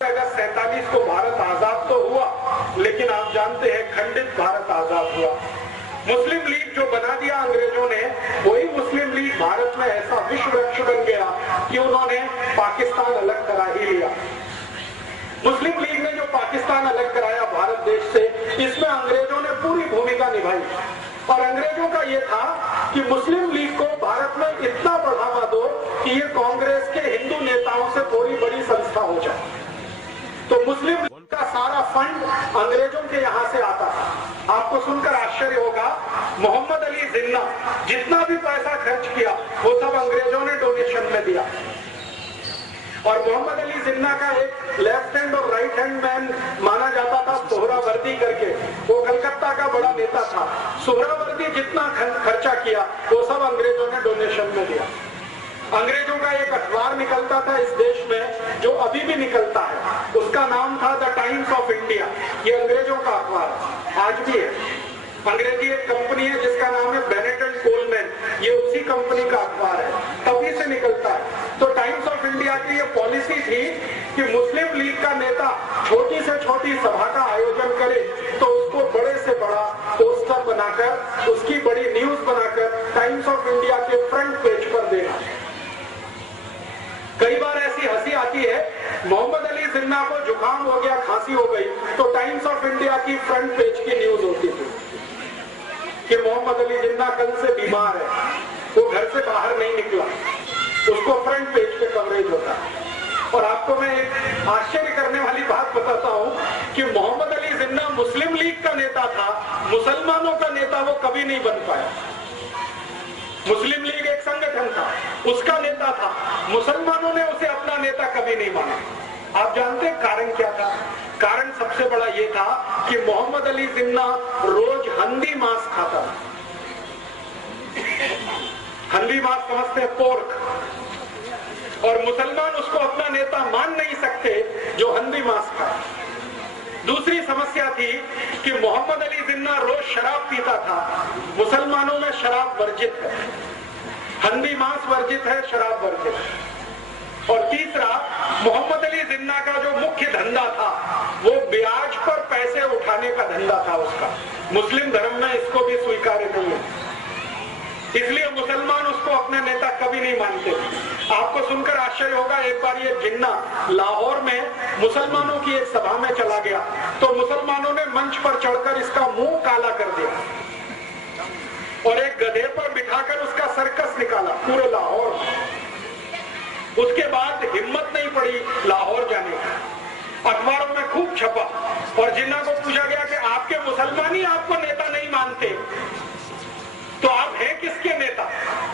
अगस्त 47 को भारत आजाद तो हुआ, लेकिन आप जानते हैं खंडित भारत आजाद हुआ। मुस्लिम लीग जो बना दिया अंग्रेजों ने, वही मुस्लिम लीग भारत में ऐसा विश्व वृक्ष बन गया कि उन्होंने पाकिस्तान अलग करा ही लिया। मुस्लिम लीग ने जो पाकिस्तान अलग कराया भारत देश से, इसमें अंग्रेजों ने पूरी भूमिका निभाई। और अंग्रेजों का यह था कि मुस्लिम लीग को भारत में इतना बढ़ावा दो कि ये कांग्रेस के हिंदू नेताओं से थोड़ी बड़ी संस्था हो जाए। तो मुस्लिम लीग का सारा फंड अंग्रेजों के यहाँ से आता था। आपको सुनकर आश्चर्य होगा, मोहम्मद अली जिन्ना जितना भी पैसा खर्च किया वो सब अंग्रेजों ने डोनेशन में दिया। और मोहम्मद अली जिन्ना का एक लेफ्ट हैंड और राइट हैंड मैन माना जाता था, सोहरावर्दी करके, वो कलकत्ता का बड़ा नेता था। सोहरावर्दी जितना खर्चा किया वो सब अंग्रेजों ने डोनेशन में दिया। अंग्रेजों का एक अखबार निकलता था इस देश में, जो अभी भी निकलता है, उसका नाम था द टाइम्स ऑफ इंडिया। ये अंग्रेजों का अखबार आज भी है। अंग्रेजी एक कंपनी है जिसका नाम है बेनेट एंड कोलमैन, ये उसी कंपनी का अखबार है, तभी से निकलता है। तो टाइम्स ऑफ इंडिया की ये पॉलिसी थी कि मुस्लिम लीग का नेता छोटी से छोटी सभा का आयोजन करे तो उसको बड़े से बड़ा पोस्टर बनाकर, उसकी बड़ी न्यूज बनाकर टाइम्स ऑफ इंडिया के फ्रंट पेज पर देना। कई बार ऐसी हंसी आती है, मोहम्मद अली जिन्ना को जुकाम हो गया, खांसी हो गई, तो टाइम्स ऑफ इंडिया की फ्रंट पेज की न्यूज होती थी कि मोहम्मद अली जिन्ना कल से बीमार है, वो घर से बाहर नहीं निकला, उसको फ्रंट पेज पे कवरेज होता है। और आपको मैं एक आश्चर्य करने वाली बात बताता हूं कि मोहम्मद अली जिन्ना मुस्लिम लीग का नेता था, मुसलमानों का नेता वो कभी नहीं बन पाया। मुस्लिम लीग एक संगठन था, उसका नेता था, मुसलमानों ने उसे अपना नेता कभी नहीं माना। आप जानते हैं कारण क्या था? कारण सबसे बड़ा ये था कि मोहम्मद अली जिन्ना रोज हंदी मांस खाता था। हंदी मांस समझते हैं, पोर्क, और मुसलमान उसको अपना नेता मान नहीं सकते जो हंदी मांस खाए। दूसरी समस्या थी कि मोहम्मद अली जिन्ना रोज शराब पीता था। मुसलमानों में शराब वर्जित है, हंदी मांस वर्जित है, शराब वर्जित है। और तीसरा, मोहम्मद अली जिन्ना का जो मुख्य धंधा था वो ब्याज पर पैसे उठाने का धंधा था उसका। मुस्लिम धर्म में इसको भी स्वीकार्य नहीं है, इसलिए मुसलमान उसको अपने नेता कभी नहीं मानते। आपको सुनकर आश्चर्य होगा, एक बार ये जिन्ना लाहौर में मुसलमानों की एक सभा में चला गया तो मुसलमानों ने मंच पर चढ़कर इसका मुंह काला कर दिया और एक गधे पर बिठाकर उसका सर्कस निकाला पूरे लाहौर में। उसके बाद हिम्मत नहीं पड़ी लाहौर जाने की, अखबारों में खूब छपा और जिन्ना को पूछा गया कि आपके मुसलमान ही आपको नेता नहीं मानते तो आप हैं किसके नेता?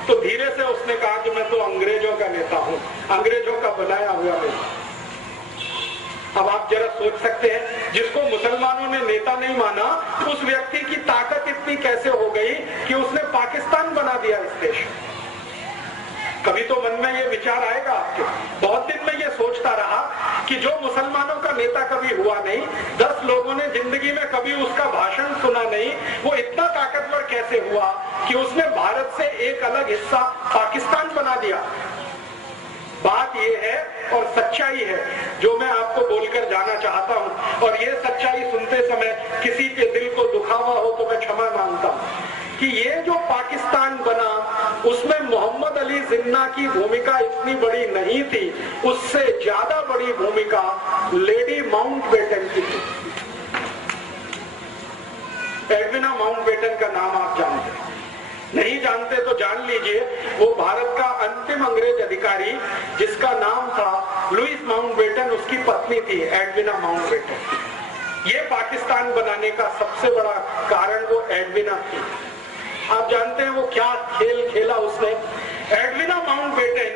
तो धीरे से उसने कहा कि मैं तो अंग्रेजों का नेता हूं, अंग्रेजों का बनाया हुआ नेता। अब आप जरा सोच सकते हैं, जिसको मुसलमानों ने नेता नहीं माना, उस व्यक्ति की ताकत इतनी कैसे हो गई कि उसने पाकिस्तान बना दिया इस देश। कभी तो मन में ये विचार आएगा आपके। बहुत दिन में ये सोचता रहा कि जो मुसलमानों का नेता कभी हुआ नहीं, 10 लोगों ने जिंदगी में कभी उसका भाषण सुना नहीं, वो इतना ताकतवर कैसे हुआ कि उसने भारत से एक अलग हिस्सा पाकिस्तान बना दिया। बात ये है और सच्चाई है जो मैं आपको बोलकर जाना चाहता हूं, और ये सच्चाई सुनते समय किसी के दिल को दुखा हुआ हो तो मैं क्षमा मांगता हूं कि ये जो पाकिस्तान बना उसमें मोहम्मद अली जिन्ना की भूमिका इतनी बड़ी नहीं थी, उससे ज्यादा बड़ी भूमिका लेडी माउंटबेटन की थी। एडविना माउंटबेटन का नाम आप जानते हैं, नहीं जानते तो जान लीजिए। वो भारत का अंतिम अंग्रेज अधिकारी जिसका नाम था लुइस माउंटबेटन, उसकी पत्नी थी एडविना माउंटबेटन। ये पाकिस्तान बनाने का सबसे बड़ा कारण वो एडविना थी। आप जानते हैं वो क्या खेल खेला उसने? एडविना माउंटबेटन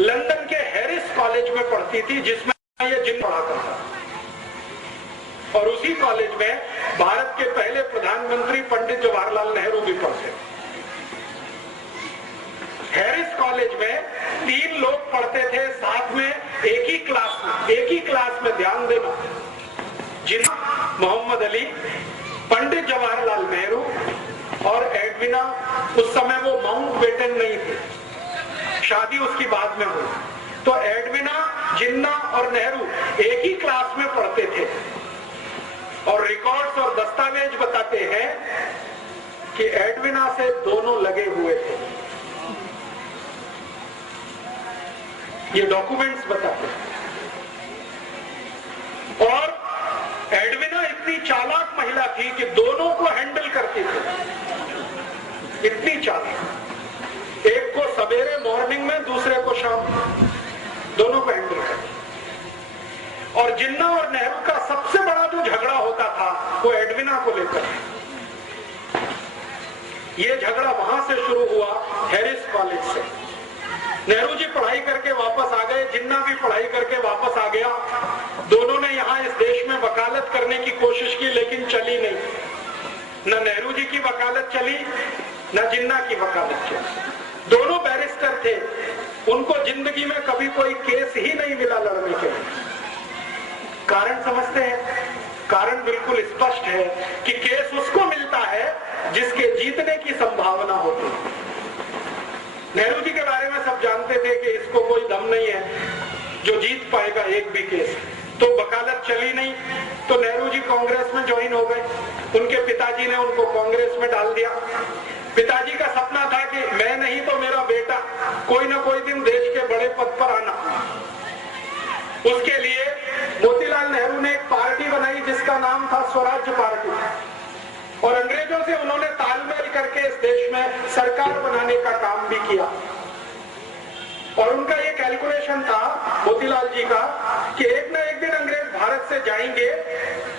लंदन के हैरिस कॉलेज में पढ़ती थी जिसमें ये जिन पढ़ा करता, और उसी कॉलेज में भारत के पहले प्रधानमंत्री पंडित जवाहरलाल नेहरू भी पढ़ते। हैरिस कॉलेज में 3 लोग पढ़ते थे साथ में एक ही क्लास में ध्यान देना, जिन्ना मोहम्मद अली, पंडित जवाहरलाल नेहरू और एडविना। उस समय वो माउंटबेटन नहीं थी, शादी उसकी बाद में हुई। तो एडविना जिन्ना और नेहरू एक ही क्लास में पढ़ते थे और रिकॉर्ड्स और दस्तावेज बताते हैं कि एडविना से दोनों लगे हुए थे। ये डॉक्यूमेंट्स बताते हैं। और एडविना इतनी चालाक महिला थी कि दोनों को हैंडल करती थी, इतनी चालाक। एक को सवेरे मॉर्निंग में, दूसरे को शाम में, दोनों को हैंडल करती। और जिन्ना और नेहरू का सबसे बड़ा जो झगड़ा होता था वो एडविना को लेकर। ये झगड़ा वहां से शुरू हुआ, हैरिस कॉलेज से। नेहरू जी पढ़ाई करके वापस आ गए, जिन्ना भी पढ़ाई करके वापस आ गया। दोनों ने यहाँ इस देश में वकालत करने की कोशिश की, लेकिन चली नहीं। न नेहरू जी की वकालत चली, न जिन्ना की वकालत चली। दोनों बैरिस्टर थे, उनको जिंदगी में कभी कोई केस ही नहीं मिला लड़ने के लिए। कारण समझते हैं? कारण बिल्कुल स्पष्ट है कि केस उसको मिलता है जिसके जीतने की संभावना होती है। नेहरू जी के बारे में सब जानते थे कि इसको कोई दम नहीं है जो जीत पाएगा एक भी केस। तो वकालत चली नहीं, तो नेहरू जी कांग्रेस में ज्वाइन हो गए। उनके पिताजी ने उनको कांग्रेस में डाल दिया। पिताजी का सपना था कि मैं नहीं तो मेरा बेटा कोई ना कोई दिन देश के बड़े पद पर आना। उसके लिए मोतीलाल नेहरू ने एक पार्टी बनाई जिसका नाम था स्वराज्य पार्टी, और अंग्रेजों से उन्होंने तालमेल करके इस देश में सरकार बनाने का काम भी किया। और उनका ये कैलकुलेशन था मोतीलाल जी का कि एक ना एक दिन अंग्रेज भारत से जाएंगे,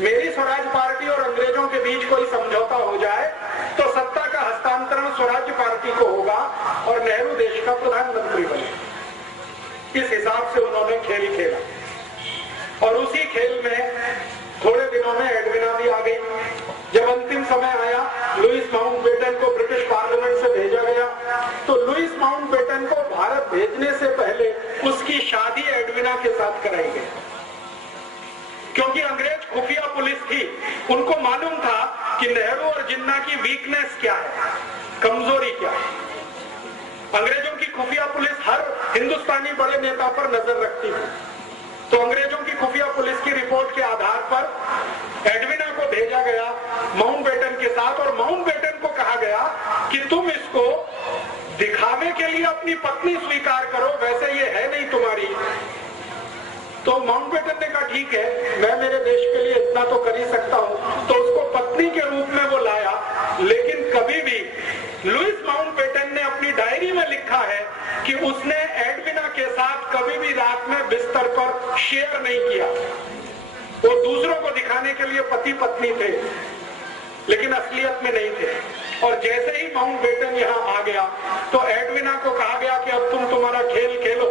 मेरी स्वराज पार्टी और अंग्रेजों के बीच कोई समझौता हो जाए तो सत्ता का हस्तांतरण स्वराज्य पार्टी को होगा और नेहरू देश का प्रधानमंत्री बने। इस हिसाब से उन्होंने खेल खेला और उसी खेल में थोड़े दिनों में एडविना भी आ गई। जब अंतिम समय आया, लुईस माउंटबेटन को ब्रिटिश पार्लियामेंट से भेजा गया, तो लुईस माउंटबेटन को भारत भेजने से पहले उसकी शादी एडविना के साथ कराई गई। क्योंकि अंग्रेज खुफिया पुलिस थी, उनको मालूम था कि नेहरू और जिन्ना की वीकनेस क्या है, कमजोरी क्या है। अंग्रेजों की खुफिया पुलिस हर हिंदुस्तानी बड़े नेता पर नजर रखती थी। तो अंग्रेजों की खुफिया पुलिस की रिपोर्ट के आधार पर एडविना को भेजा गया माउंटबेटन के साथ, और माउंटबेटन को कहा गया कि तुम इसको दिखावे के लिए अपनी पत्नी स्वीकार करो, वैसे ये है नहीं तुम्हारी। तो माउंटबेटन ने कहा ठीक है, मैं मेरे देश के लिए इतना तो कर ही सकता हूं। तो उसको पत्नी के रूप में वो लाया। लेकिन कभी भी लुईस माउंटबेटन ने अपनी डायरी में लिखा है कि उसने एडविना के साथ कभी भी रात में बिस्तर पर शेयर नहीं किया। वो दूसरों को दिखाने के लिए पति पत्नी थे, लेकिन असलियत में नहीं थे। और जैसे ही माउंटबेटन यहाँ आ गया तो एडविना को कहा गया कि अब तुम तुम्हारा खेल खेलो।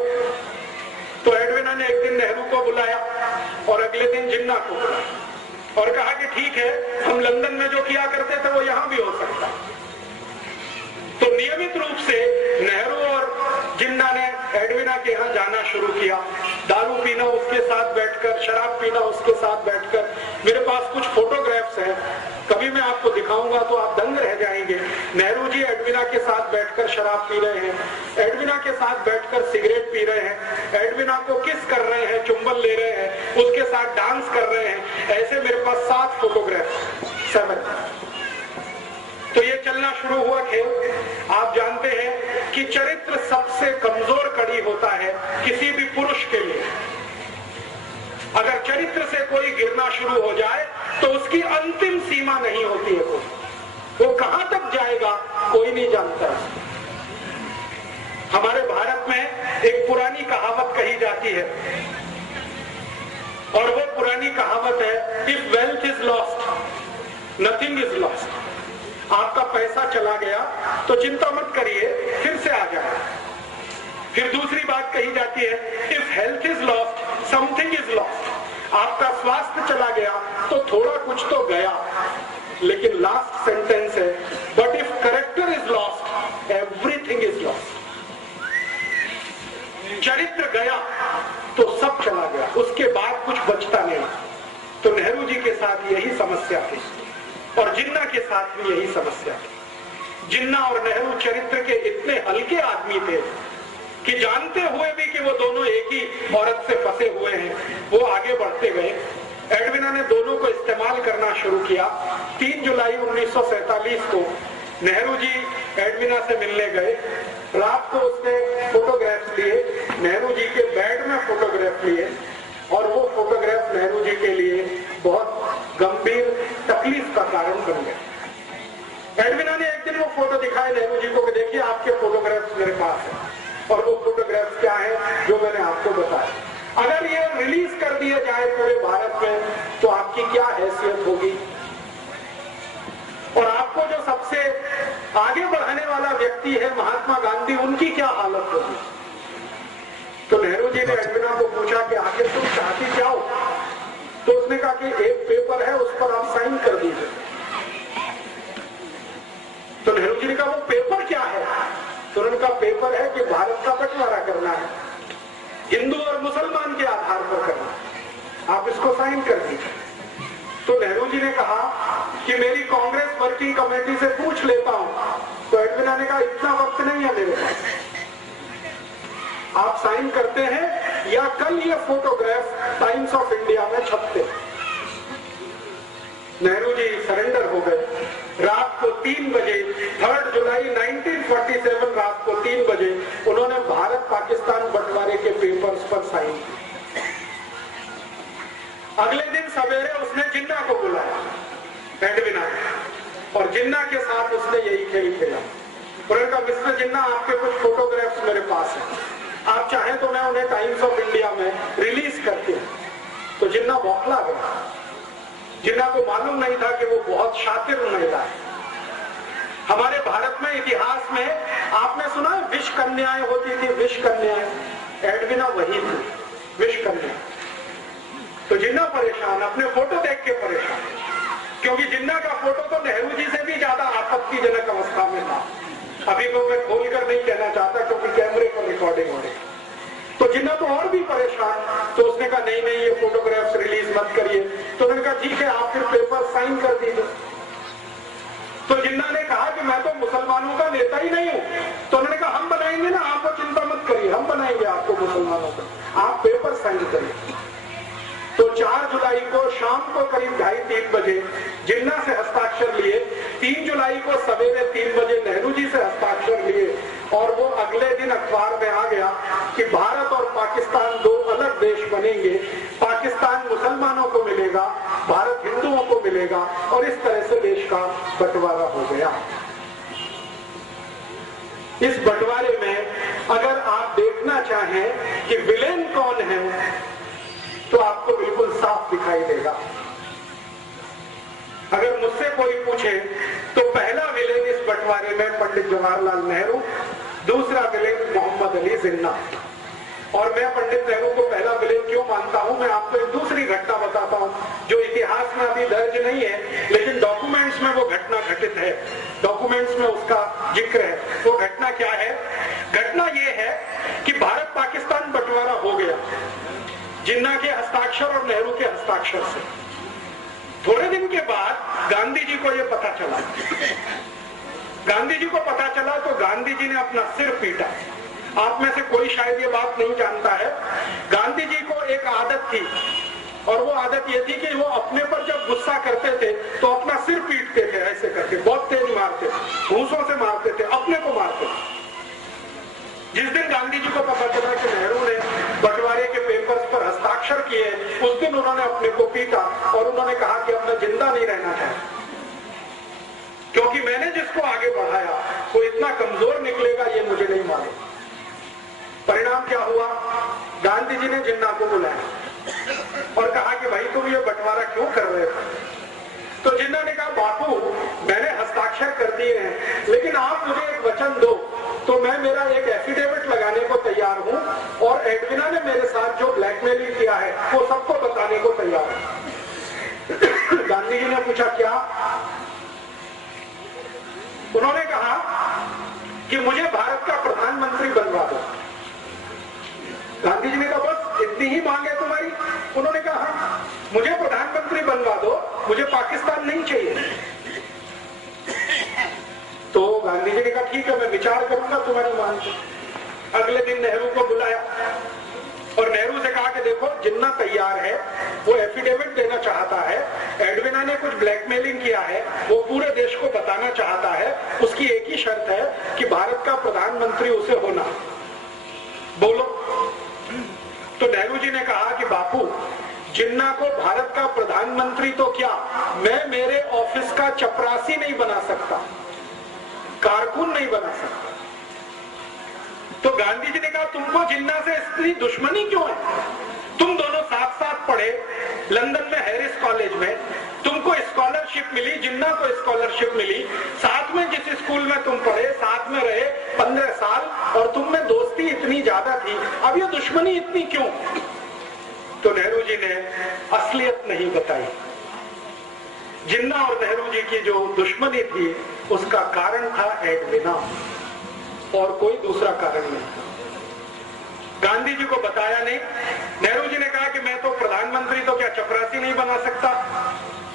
तो एडविना ने एक दिन नेहरू को बुलाया और अगले दिन जिन्ना को बुलाया और कहा कि ठीक है, हम लंदन में जो किया करते थे वो यहाँ भी हो सकता। तो नियमित रूप से नेहरू और जिन्ना ने एडविना के यहाँ जाना शुरू किया, दारू पीना उसके साथ बैठकर, शराब पीना उसके साथ बैठकर। मेरे पास कुछ फोटोग्राफ्स हैं, कभी मैं आपको दिखाऊंगा तो आप दंग रह जाएंगे। नेहरू जी एडविना के साथ बैठकर शराब पी रहे हैं, एडविना के साथ बैठकर सिगरेट पी रहे हैं, एडविना को किस कर रहे हैं, चुंबन ले रहे हैं, उसके साथ डांस कर रहे हैं। ऐसे मेरे पास 7 फोटोग्राफ्स, 7। तो ये चलना शुरू हुआ खेल। आप जानते हैं कि चरित्र सबसे कमजोर कड़ी होता है किसी भी पुरुष के लिए। अगर चरित्र से कोई गिरना शुरू हो जाए तो उसकी अंतिम सीमा नहीं होती है। वो कहां तक जाएगा कोई नहीं जानता। हमारे भारत में एक पुरानी कहावत कही जाती है, और वो पुरानी कहावत है, if wealth is lost nothing is lost. आपका पैसा चला गया तो चिंता मत करिए, फिर से आ जाए। फिर दूसरी बात कही जाती है, if health is lost something is lost. आपका स्वास्थ्य चला गया तो थोड़ा कुछ तो गया। लेकिन लास्ट सेंटेंस है, but if character is lost everything is lost. चरित्र गया तो सब चला गया, उसके बाद कुछ बचता नहीं। तो नेहरू जी के साथ यही समस्या थी और जिन्ना के साथ भी यही समस्या थी। जिन्ना और नेहरू चरित्र के इतने हल्के आदमी थे कि जानते हुए भी कि वो दोनों एक ही औरत से फंसे हुए हैं, वो आगे बढ़ते गए। एडविना ने दोनों को इस्तेमाल करना शुरू किया। 3 जुलाई 1947 को नेहरू जी एडविना से मिलने गए। रात को उसने फोटोग्राफ्स लिए, नेहरू जी के बेड में फोटोग्राफ लिए, और वो फोटोग्राफ नेहरू जी के लिए बहुत गंभीर तकलीफ का कारण बन गए। एडविना ने एक दिन वो फोटो दिखाए नेहरू जी को कि देखिए आपके फोटोग्राफ्स मेरे पास है, और वो फोटोग्राफ्स क्या है जो मैंने आपको बताया। अगर ये रिलीज कर दिया जाए पूरे भारत में तो आपकी क्या हैसियत होगी, और आपको जो सबसे आगे बढ़ाने वाला व्यक्ति है महात्मा गांधी, उनकी क्या हालत होगी। तो नेहरू जी ने एडविना को पूछा कि आखिर तुम चाहती क्या हो। तो उसने कहा कि एक पेपर है, उस पर आप साइन कर दीजिए। तो नेहरू जी ने कहा वो पेपर क्या है। तो उन्होंने कहा पेपर है कि भारत का बंटवारा करना है, हिंदू और मुसलमान के आधार पर करना, आप इसको साइन कर दीजिए। तो नेहरू जी ने कहा कि मेरी कांग्रेस वर्किंग कमेटी से पूछ लेता हूं। तो एडविना ने कहा इतना वक्त नहीं है मेरे पास, आप साइन करते हैं या कल ये फोटोग्राफ टाइम्स ऑफ इंडिया में छपते। नेहरू जी सरेंडर हो गए। रात को 3 बजे 3 जुलाई 1947 रात को 3 बजे उन्होंने भारत पाकिस्तान बंटवारे के पेपर्स पर साइन किए। अगले दिन सवेरे उसने जिन्ना को बुलाया एडविना, और जिन्ना के साथ उसने यही खेल खेला। उन्होंने कहा मिस्टर जिन्ना आपके कुछ फोटोग्राफ्स मेरे पास हैं, आप चाहें तो मैं उन्हें टाइम्स ऑफ इंडिया में रिलीज करती हूं। तो जिन्ना बौखला गया। जिन्ना को मालूम नहीं था कि वो बहुत शातिर महिला है। हमारे भारत में इतिहास में आपने सुना विष कन्याएं होती थी, विष कन्याएं, एडविना वही थी, विष कन्या। तो जिन्ना परेशान, अपने फोटो देख के परेशान, क्योंकि जिन्ना का फोटो तो नेहरू जी से भी ज्यादा आपत्तिजनक अवस्था में था। अभी तो मैं खोलकर नहीं कहना चाहता क्योंकि कैमरे पर रिकॉर्डिंग हो रही। तो जिन्ना तो और भी परेशान। तो उसने कहा नहीं नहीं ये फोटोग्राफ्स रिलीज मत करिए। तो उन्होंने कहा ठीक है आप फिर पेपर साइन कर दीजिए। तो जिन्ना ने कहा कि मैं तो मुसलमानों का नेता ही नहीं हूं। तो उन्होंने कहा हम बनाएंगे ना, आप चिंता मत करिए, हम बनाएंगे आपको मुसलमानों का, आप पेपर साइन करिए। तो 4 जुलाई को शाम को करीब 2:30-3 बजे जिन्ना से हस्ताक्षर लिए, 3 जुलाई को सवेरे 3 बजे नेहरू जी से हस्ताक्षर लिए, और वो अगले दिन अखबार में आ गया कि भारत और पाकिस्तान 2 अलग देश बनेंगे, पाकिस्तान मुसलमानों को मिलेगा, भारत हिंदुओं को मिलेगा, और इस तरह से देश का बंटवारा हो गया। इस बंटवारे में अगर आप देखना चाहें कि विलेन कौन है तो आपको बिल्कुल साफ दिखाई देगा। अगर मुझसे कोई पूछे तो पहला विलेन इस बंटवारे में पंडित जवाहरलाल नेहरू, दूसरा विलेन मोहम्मद अली जिन्ना। और मैं पंडित नेहरू को पहला विलेन क्यों मानता हूं, मैं आपको एक दूसरी घटना बताता हूं जो इतिहास में अभी दर्ज नहीं है, लेकिन डॉक्यूमेंट्स में वो घटना घटित है, डॉक्यूमेंट्स में उसका जिक्र है। वो घटना क्या है? घटना ये है कि भारत पाकिस्तान बंटवारा हो गया जिन्ना के हस्ताक्षर और नेहरू के हस्ताक्षर से। थोड़े दिन के बाद गांधी जी को यह पता चला। गांधी जी को पता चला तो गांधी जी ने अपना सिर पीटा। आप में से कोई शायद ये बात नहीं जानता है, गांधी जी को एक आदत थी, और वो आदत ये थी कि वो अपने पर जब गुस्सा करते थे तो अपना सिर पीटते थे, ऐसे करके बहुत तेज मारते थे, घूंसों से मारते थे, अपने को मारते थे। जिस दिन गांधी जी को पता चला कि नेहरू ने बंटवारे के पेपर्स पर हस्ताक्षर किए, उस दिन उन्होंने अपने को पीटा और उन्होंने कहा कि अब मैं जिंदा नहीं रहना चाहता, क्योंकि मैंने जिसको आगे बढ़ाया वो इतना कमजोर निकलेगा ये मुझे नहीं मालूम। परिणाम क्या हुआ? गांधी जी ने जिन्ना को बुलाया और कहा कि भाई तुम ये बंटवारा क्यों कर रहे हो? तो जिन्ना ने कहा बापू मैंने हस्ताक्षर कर दिए हैं, लेकिन आप मुझे एक वचन दो तो मैं मेरा एक एफिडेविट लगाने को तैयार हूं, और एडविना ने मेरे साथ जो ब्लैकमेलिंग किया है वो सबको बताने को तैयार हूं। गांधी जी ने पूछा क्या? उन्होंने कहा कि मुझे भारत का प्रधानमंत्री बनवा दो। गांधी जी ने कहा बस इतनी ही मांग है तुम्हारी? उन्होंने कहा हाँ, मुझे प्रधानमंत्री बनवा दो, मुझे पाकिस्तान नहीं चाहिए। तो गांधी जी ने कहा ठीक है मैं विचार करूंगा तुम्हारी मांग पर। अगले दिन नेहरू को बुलाया और नेहरू से कहा कि देखो जिन्ना तैयार है, वो एफिडेविट देना चाहता है, एडविना ने कुछ ब्लैकमेलिंग किया है, वो पूरे देश को बताना चाहता है, उसकी एक ही शर्त है कि भारत का प्रधानमंत्री उसे होना। बोलो। तो नेहरू जी ने कहा कि बापू, जिन्ना को भारत का प्रधानमंत्री तो क्या, मैं मेरे ऑफिस का चपरासी नहीं बना सकता, कारकुन नहीं बना सकता। तो गांधी जी ने कहा तुमको जिन्ना से इतनी दुश्मनी क्यों है? तुम दोनों साथ साथ पढ़े लंदन में हैरिस कॉलेज में, तुमको स्कॉलरशिप मिली, जिन्ना को स्कॉलरशिप मिली, साथ में जिस स्कूल में तुम पढ़े, साथ में रहे 15 साल, और तुम में दोस्ती इतनी ज्यादा थी, अब ये दुश्मनी इतनी क्यों? तो नेहरू जी ने असलियत नहीं बताई। जिन्ना और नेहरू जी की जो दुश्मनी थी उसका कारण था एडविना, और कोई दूसरा कारण नहीं था। गांधी जी को बताया नहीं। नेहरू जी ने कहा कि मैं तो प्रधानमंत्री तो क्या चपरासी नहीं बना सकता।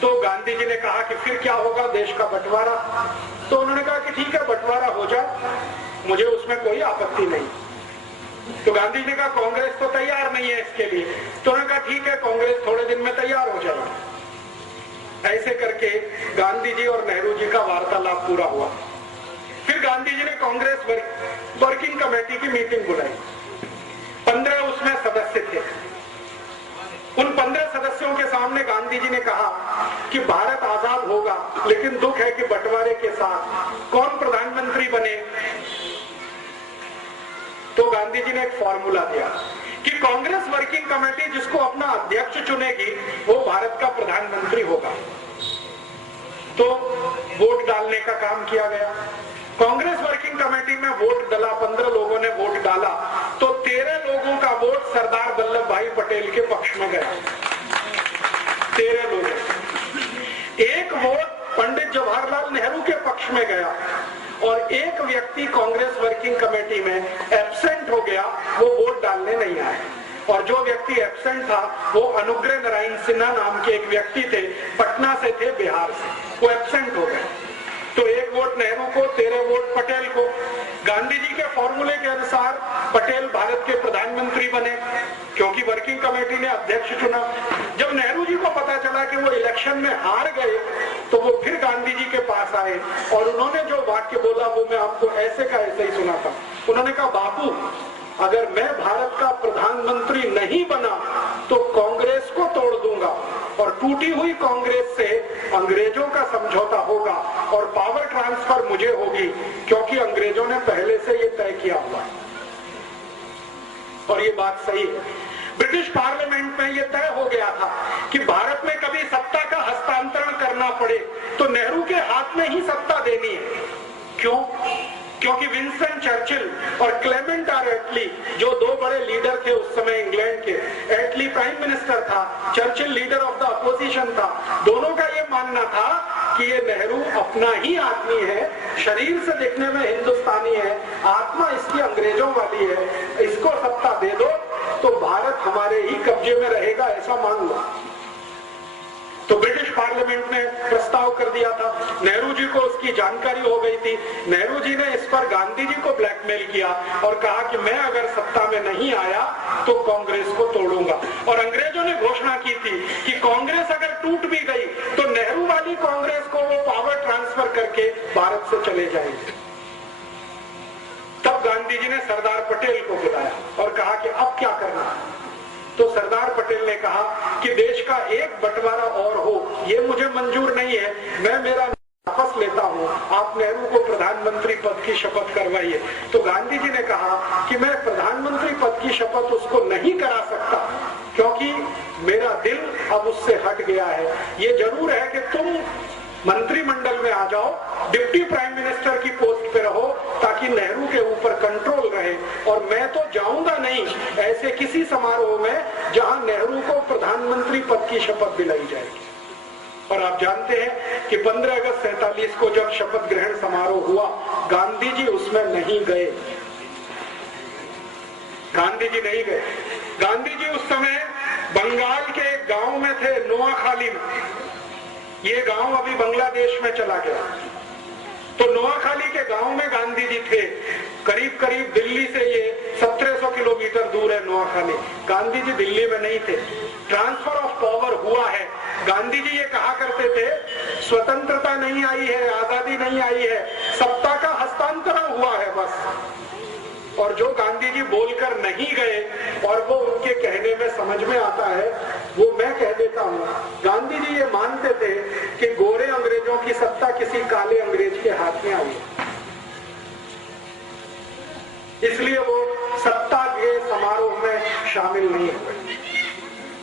तो गांधी जी ने कहा कि फिर क्या होगा, देश का बंटवारा। तो उन्होंने कहा कि ठीक है, बंटवारा हो जाए, मुझे उसमें कोई आपत्ति नहीं। तो गांधी जी ने कहा कांग्रेस तो तैयार नहीं है इसके लिए। तो उन्होंने कहा ठीक है, कांग्रेस थोड़े दिन में तैयार हो जाएगी। ऐसे करके गांधी जी और नेहरू जी का वार्तालाप पूरा हुआ। फिर गांधी जी ने कांग्रेस वर्किंग कमेटी की मीटिंग बुलाई। 15 उसमें सदस्य थे। उन 15 सदस्यों के सामने गांधी जी ने कहा कि भारत आजाद होगा, लेकिन दुख है कि बंटवारे के साथ कौन प्रधानमंत्री बने। तो गांधी जी ने एक फॉर्मूला दिया कि कांग्रेस वर्किंग कमेटी जिसको अपना अध्यक्ष चुनेगी वो भारत का प्रधानमंत्री होगा। तो वोट डालने का काम किया गया। कांग्रेस वर्किंग कमेटी में वोट डाला, 15 लोगों ने वोट डाला, तो 13 लोगों का वोट सरदार वल्लभ भाई पटेल के पक्ष में गया। 13 लोग। एक वोट पंडित जवाहरलाल नेहरू के पक्ष में गया और एक व्यक्ति कांग्रेस वर्किंग कमेटी में एब्सेंट हो गया, वो वोट डालने नहीं आए। और जो व्यक्ति एब्सेंट था वो अनुग्रह नारायण सिन्हा नाम के एक व्यक्ति थे, पटना से थे, बिहार से। वो एब्सेंट हो गए। तो एक वोट नेहरू को, 13 वोट पटेल को। गांधी जी के फॉर्मूले के अनुसार पटेल भारत के प्रधानमंत्री बने, क्योंकि वर्किंग कमेटी ने अध्यक्ष चुना। जब नेहरू जी को पता चला कि वो इलेक्शन में हार गए, तो वो फिर गांधी जी के पास आए और उन्होंने जो वाक्य बोला वो मैं आपको ऐसे का ऐसे ही सुनाता। उन्होंने कहा बापू, अगर मैं भारत का प्रधानमंत्री नहीं बना तो कांग्रेस को तोड़ दूंगा, और टूटी हुई कांग्रेस से अंग्रेजों का समझौता होगा और पावर ट्रांसफर मुझे होगी, क्योंकि अंग्रेजों ने पहले से ये तय किया हुआ है। और ये बात सही है। ब्रिटिश पार्लियामेंट में ये तय हो गया था कि भारत में कभी सत्ता का हस्तांतरण करना पड़े तो नेहरू के हाथ में ही सत्ता देनी है। क्यों? क्योंकि विंस्टन चर्चिल और क्लेमेंट आर एटली, जो 2 बड़े लीडर थे उस समय इंग्लैंड के, एटली प्राइम मिनिस्टर था, Churchill leader of the opposition था, दोनों का ये मानना था कि ये नेहरू अपना ही आदमी है, शरीर से देखने में हिंदुस्तानी है, आत्मा इसकी अंग्रेजों वाली है, इसको सत्ता दे दो तो भारत हमारे ही कब्जे में रहेगा, ऐसा मान लो। तो ब्रिटिश पार्लियामेंट ने प्रस्ताव कर दिया था। नेहरू जी को उसकी जानकारी हो गई थी। नेहरू जी ने इस पर गांधी जी को ब्लैकमेल किया और कहा कि मैं अगर सत्ता में नहीं आया तो कांग्रेस को तोड़ूंगा। और अंग्रेजों ने घोषणा की थी कि कांग्रेस अगर टूट भी गई तो नेहरू वाली कांग्रेस को वो पावर ट्रांसफर करके भारत से चले जाएंगे। तब गांधी जी ने सरदार पटेल को बुलाया और कहा कि अब क्या करना है। तो सरदार पटेल ने कहा कि देश का एक बंटवारा और हो, ये मुझे मंजूर नहीं है, मैं मेरा वापस लेता हूँ, आप नेहरू को प्रधानमंत्री पद की शपथ करवाइए। तो गांधी जी ने कहा कि मैं प्रधानमंत्री पद की शपथ उसको नहीं करा सकता, क्योंकि मेरा दिल अब उससे हट गया है। ये जरूर है कि तुम मंत्रिमंडल में आ जाओ, डिप्टी प्राइम मिनिस्टर की पोस्ट पे रहो, ताकि नेहरू के ऊपर कंट्रोल रहे, और मैं तो जाऊंगा नहीं ऐसे किसी समारोह में जहां नेहरू को प्रधानमंत्री पद की शपथ दिलाई जाएगी। और आप जानते हैं कि 15 अगस्त 47 को जब शपथ ग्रहण समारोह हुआ, गांधी जी उसमें नहीं गए। गांधी जी नहीं गए। गांधी जी उस समय बंगाल के एक गांव में थे, नोआखाली में। ये गांव अभी बांग्लादेश में चला गया। तो नोआखाली के गांव में गांधी जी थे, करीब करीब दिल्ली से ये 1700 किलोमीटर दूर है नोआखाली। गांधी जी दिल्ली में नहीं थे। ट्रांसफर ऑफ पावर हुआ है। गांधी जी ये कहा करते थे, स्वतंत्रता नहीं आई है, आजादी नहीं आई है, सत्ता का हस्तांतरण हुआ है बस। और जो गांधी जी बोलकर नहीं गए और वो उनके कहने में समझ में आता है, वो मैं कह देता हूं। गांधी जी ये मानते थे कि गोरे अंग्रेजों की सत्ता किसी काले अंग्रेज के हाथ में आई, इसलिए वो सत्ता के समारोह में शामिल नहीं हुए।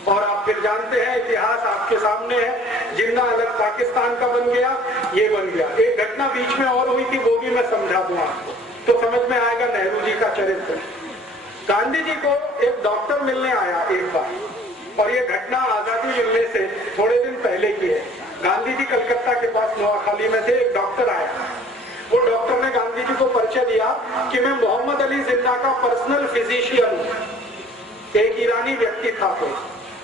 और आप फिर जानते हैं, इतिहास आपके सामने है, जिन्ना अलग पाकिस्तान का बन गया, ये बन गया। एक घटना बीच में और हुई थी, वो भी मैं समझा दूं आपको, तो समझ में आएगा नेहरू जी का चरित्र। गांधी जी को एक डॉक्टर मिलने आया एक बार, और ये घटना आजादी मिलने से थोड़े दिन पहले की है। गांधी जी कलकत्ता के पास नोआखाली में थे, एक डॉक्टर आया। वो डॉक्टर ने गांधी जी को परिचय दिया कि मैं मोहम्मद अली जिन्ना का पर्सनल फिजिशियन हूं। एक ईरानी व्यक्ति था, तो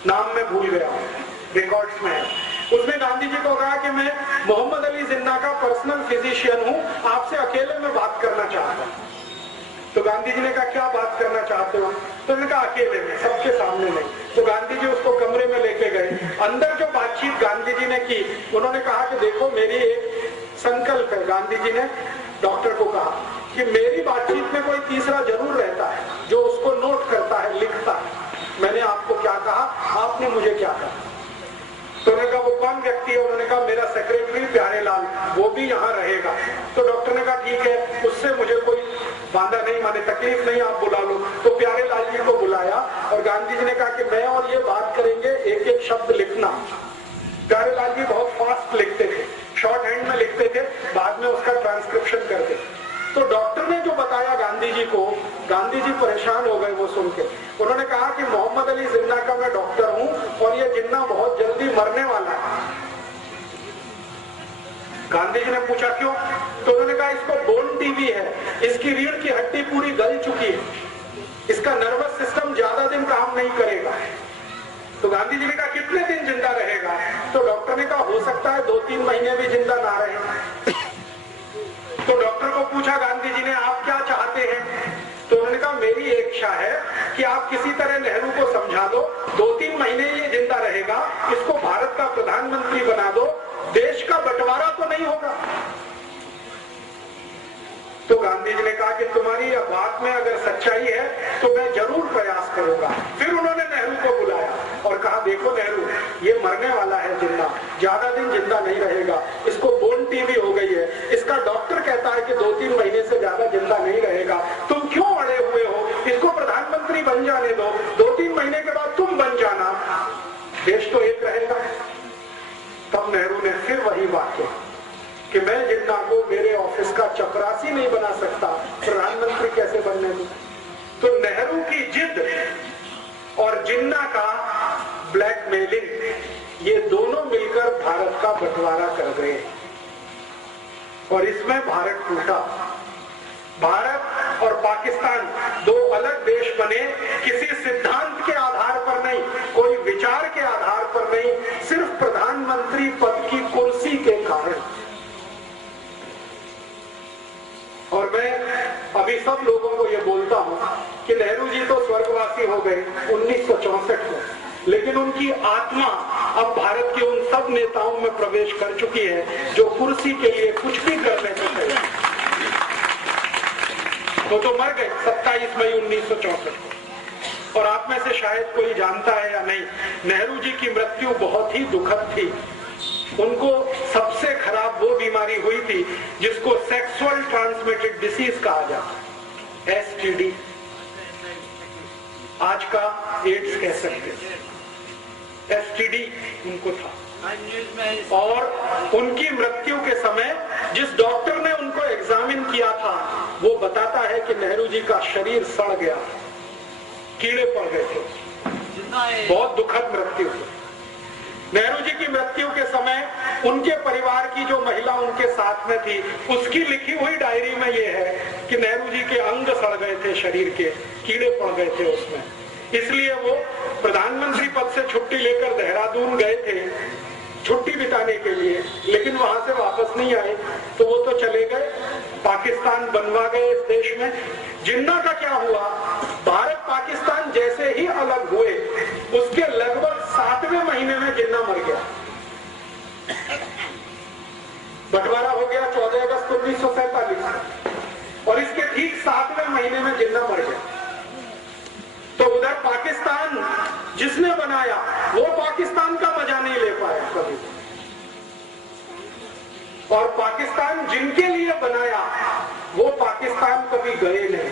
नाम मैं भूल गया, रिकॉर्ड्स में है। उसने गांधी जी को कहा कि मैं मोहम्मद अली जिन्ना का पर्सनल फिजिशियन हूं, आपसे अकेले में बात करना चाहता हूं। तो गांधी जी ने कहा, क्या बात करना चाहते हो? तो उन्होंने कहा, अकेले में, सबके सामने नहीं। तो गांधी जी उसको कमरे में लेके गए। अंदर जो बातचीत गांधी जी ने की, उन्होंने कहा कि देखो मेरी एक संकल्प है। गांधी जी ने डॉक्टर को कहा कि मेरी बातचीत में कोई तीसरा जरूर रहता है जो उसको नोट करता है, लिखता है। मैंने आपको क्या कहा, आपने मुझे क्या कहा। तो उन्होंने कहा, वो कौन व्यक्ति है? उन्होंने कहा, मेरा सेक्रेटरी प्यारेलाल, वो भी यहाँ रहेगा। तो डॉक्टर ने कहा, ठीक है, उससे मुझे कोई बांधा नहीं, माने तकलीफ नहीं, आप बुला लो। तो प्यारेलाल जी को बुलाया और गांधी जी ने कहा कि मैं और ये बात करेंगे, एक एक शब्द लिखना। प्यारेलाल जी बहुत फास्ट लिखते थे, शॉर्ट हैंड में लिखते थे, बाद में उसका ट्रांसक्रिप्शन करते। तो डॉक्टर ने जो बताया गांधी जी को, गांधी जी परेशान हो गए वो सुन के। उन्होंने कहा कि मोहम्मद अली जिन्ना का मैं डॉक्टर हूं और ये जिन्ना बहुत जल्दी मरने वाला है। गांधी जी ने पूछा क्यों? तो उन्होंने कहा, इसको बोन टीबी है, इसकी रीढ़ की हड्डी पूरी गल चुकी है, इसका नर्वस सिस्टम ज्यादा दिन काम नहीं करेगा। तो गांधी जी ने कहा, कितने दिन जिंदा रहेगा? तो डॉक्टर ने कहा, हो सकता है 2-3 महीने भी जिंदा ना रहे। तो डॉक्टर को पूछा गांधी जी ने, आप क्या चाहते हैं? तो उन्होंने कहा, मेरी एक इच्छा है कि आप किसी तरह नेहरू को समझा दो, 2-3 महीने ये जिंदा रहेगा, इसको भारत का प्रधानमंत्री बना दो, देश का बंटवारा तो नहीं होगा। तो गांधी जी ने कहा कि तुम्हारी यह बात में अगर सच्चाई है तो मैं जरूर प्रयास करूंगा। फिर उन्होंने नेहरू को बुलाया और कहा, देखो नेहरू, ये मरने वाला है जिन्ना, ज्यादा दिन जिंदा नहीं रहेगा, इसको बोन टीबी हो गई है, इसका डॉक्टर कहता है कि 2-3 महीने से ज्यादा जिंदा नहीं रहेगा, तुम क्यों अड़े हुए हो? इसको प्रधानमंत्री बन जाने दो, 2-3 महीने के बाद तुम बन जाना, देश तो एक रहेगा। तब नेहरू ने फिर वही बात की कि मैं जिन्ना को मेरे ऑफिस का चपरासी नहीं बना सकता, प्रधानमंत्री कैसे बनने दूं? तो नेहरू की जिद और जिन्ना का ब्लैकमेलिंग, ये दोनों मिलकर भारत का बंटवारा कर गए और इसमें भारत टूटा। भारत और पाकिस्तान दो अलग देश बने, किसी सिद्धांत के आधार पर नहीं, कोई विचार के आधार पर नहीं, सिर्फ प्रधानमंत्री पद की कुर्सी के कारण। और मैं अभी सब लोगों को ये बोलता हूं कि नेहरू जी तो स्वर्गवासी हो गए 1964 में, लेकिन उनकी आत्मा अब भारत के उन सब नेताओं में प्रवेश कर चुकी है जो कुर्सी के लिए कुछ भी करने को तैयार। तो मर गए 27 मई 1964 को। और आप में से शायद कोई जानता है या नहीं, नेहरू जी की मृत्यु बहुत ही दुखद थी। उनको सबसे खराब वो बीमारी हुई थी जिसको सेक्सुअल ट्रांसमिटेड डिसीज कहा जाता है, STD, आज का एड्स कह सकते हैं। STD उनको था और उनकी मृत्यु के समय जिस डॉक्टर ने उनको एग्जामिन किया था वो बताता है कि नेहरू जी का शरीर सड़ गया, कीड़े पड़ गए थे। बहुत दुखद मृत्यु। नेहरू जी की मृत्यु के समय उनके परिवार की जो महिला उनके साथ में थी, उसकी लिखी हुई डायरी में ये है कि नेहरू जी के अंग सड़ गए थे, शरीर के कीड़े पड़ गए थे उसमें, इसलिए वो प्रधानमंत्री पद से छुट्टी लेकर देहरादून गए थे छुट्टी बिताने के लिए, लेकिन वहां से वापस नहीं आए, तो वो तो चले गए, पाकिस्तान बनवा गए इस देश में। जिन्ना का क्या हुआ, भारत पाकिस्तान जैसे ही अलग हुए उसके लगभग 7वें महीने में जिन्ना मर गया। बंटवारा हो गया 14 अगस्त 1947 और इसके ठीक 7वें महीने में जिन्ना मर गया। तो उधर पाकिस्तान जिसने बनाया वो पाकिस्तान का मजा नहीं ले पाया कभी, और पाकिस्तान जिनके लिए बनाया वो पाकिस्तान कभी गए नहीं।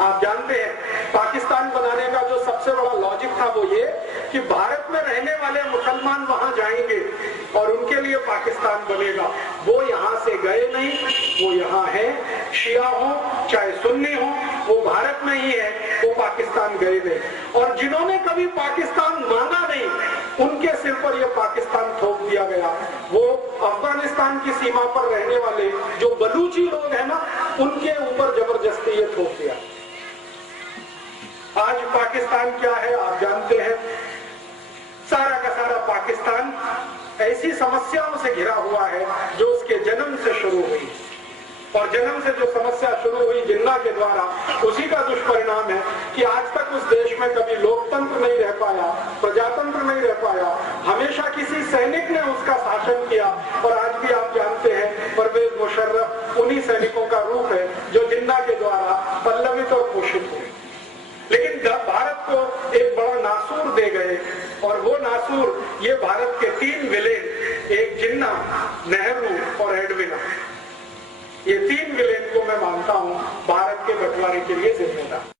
आप जानते हैं पाकिस्तान बनाने का जो सबसे बड़ा लॉजिक था वो ये कि भारत में रहने वाले मुसलमान वहां जाएंगे और उनके लिए पाकिस्तान बनेगा। वो यहां से गए नहीं, वो यहां है, शिया हो चाहे सुन्नी हो, वो भारत में ही है, वो पाकिस्तान गए नहीं। और जिन्होंने कभी पाकिस्तान माना नहीं उनके सिर पर यह पाकिस्तान थोप दिया गया। वो अफगानिस्तान की सीमा पर रहने वाले जो बलूची लोग हैं ना, उनके ऊपर जबरदस्ती ये थोप दिया। आज पाकिस्तान क्या है आप जानते हैं, सारा का सारा पाकिस्तान ऐसी समस्याओं से घिरा हुआ है जो उसके जन्म से शुरू हुई, और जन्म से जो समस्या शुरू हुई जिन्ना के द्वारा, उसी का दुष्परिणाम है कि आज तक उस देश में कभी लोकतंत्र नहीं रह पाया, प्रजातंत्र नहीं रह पाया, हमेशा किसी सैनिक ने उसका शासन किया। और आज भी आप जानते हैं परवेज मुशर्रफ उन्हीं सैनिकों का रूप है जो जिन्ना के द्वारा पल्लवित और पोषित हुए। लेकिन भारत को एक बड़ा नासूर दे गए, और वो नासूर ये भारत के 3 विलेन, एक जिन्ना, नेहरू और एडविना, ये 3 विलेन को मैं मानता हूं भारत के बंटवारे के लिए जिम्मेदार।